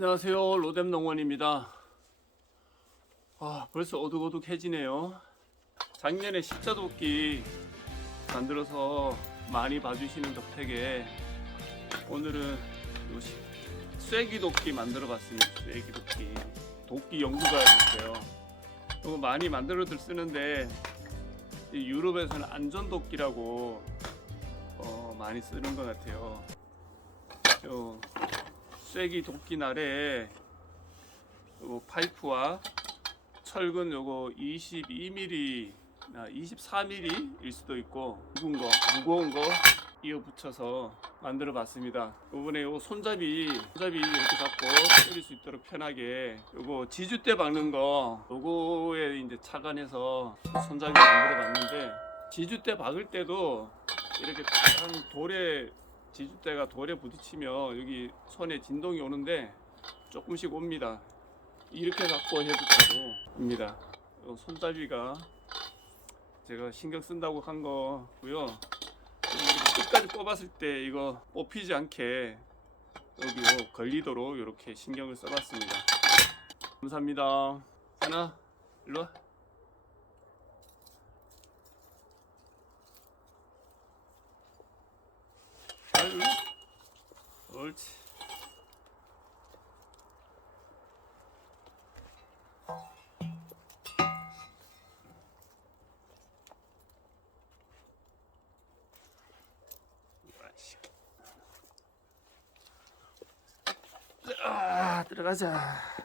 안녕하세요. 로뎀 농원입니다. 아 벌써 어둑어둑해지네요. 작년에 십자도끼 만들어서 많이 봐주시는 덕택에 오늘은 요 시- 쐐기도끼 만들어 봤습니다. 쐐기도끼. 도끼 연구가 있어요. 이거 많이 만들어들 쓰는데 이 유럽에서는 안전도끼라고 어, 많이 쓰는 것 같아요. 요 쐐기 도끼 날에 요 파이프와 철근 요거 22mm, 아, 24mm일 수도 있고 묵은 거, 무거운 거 이어 붙여서 만들어 봤습니다. 이번에 요 손잡이, 손잡이 이렇게 잡고 때릴 수 있도록 편하게 요거 지주대 박는 거 요거에 이제 착안해서 손잡이 만들어 봤는데 지주대 박을 때도 이렇게 한 돌에 지주대가 돌에 부딪히면 여기 손에 진동이 오는데 조금씩 옵니다. 이렇게 갖고 해도 되고입니다. 요 손잡이가 제가 신경 쓴다고 한 거고요. 끝까지 뽑았을 때 이거 뽑히지 않게 여기 요 걸리도록 이렇게 신경을 써봤습니다. 감사합니다. 하나, 일로 와. 옳지. 아, 들어가자.